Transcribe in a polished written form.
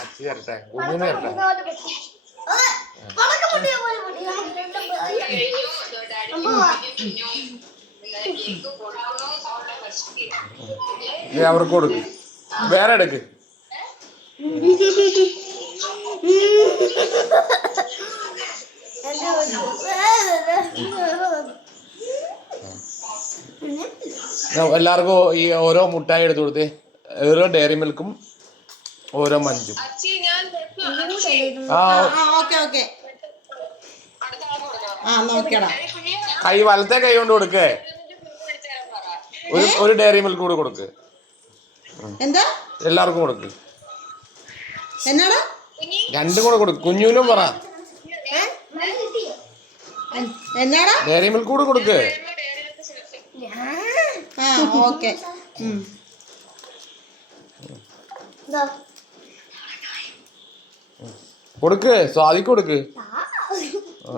അച്ഛൻ തരട്ടെ, കുഞ്ഞിനെ തരട്ടെ. അവർക്ക് കൊടുക്ക്, വേറെ എടുക്ക്. എല്ലാവർക്കും ഈ ഓരോ മുട്ടായി എടുത്തു കൊടുത്തേ, ഓരോ ഡയറി മിൽക്കും ഓരോ മഞ്ചും. കൈ വലത്തെ കൈ കൊണ്ട് കൊടുക്കേ, ഒരു ഡയറി മിൽക്ക് കൂടെ കൊടുക്ക്. എന്താ എല്ലാവർക്കും കൊടുക്ക്, എന്നാണ് രണ്ടും കൂടെ കൊടുക്ക്. കുഞ്ഞുവിനും പറ, എന്നാടാ ഡയറി മിൽക്ക് കൂടെ കൊടുക്ക്. ഓക്കെ കൊടുക്ക്, സ്വാദിക്ക് കൊടുക്ക്. ആ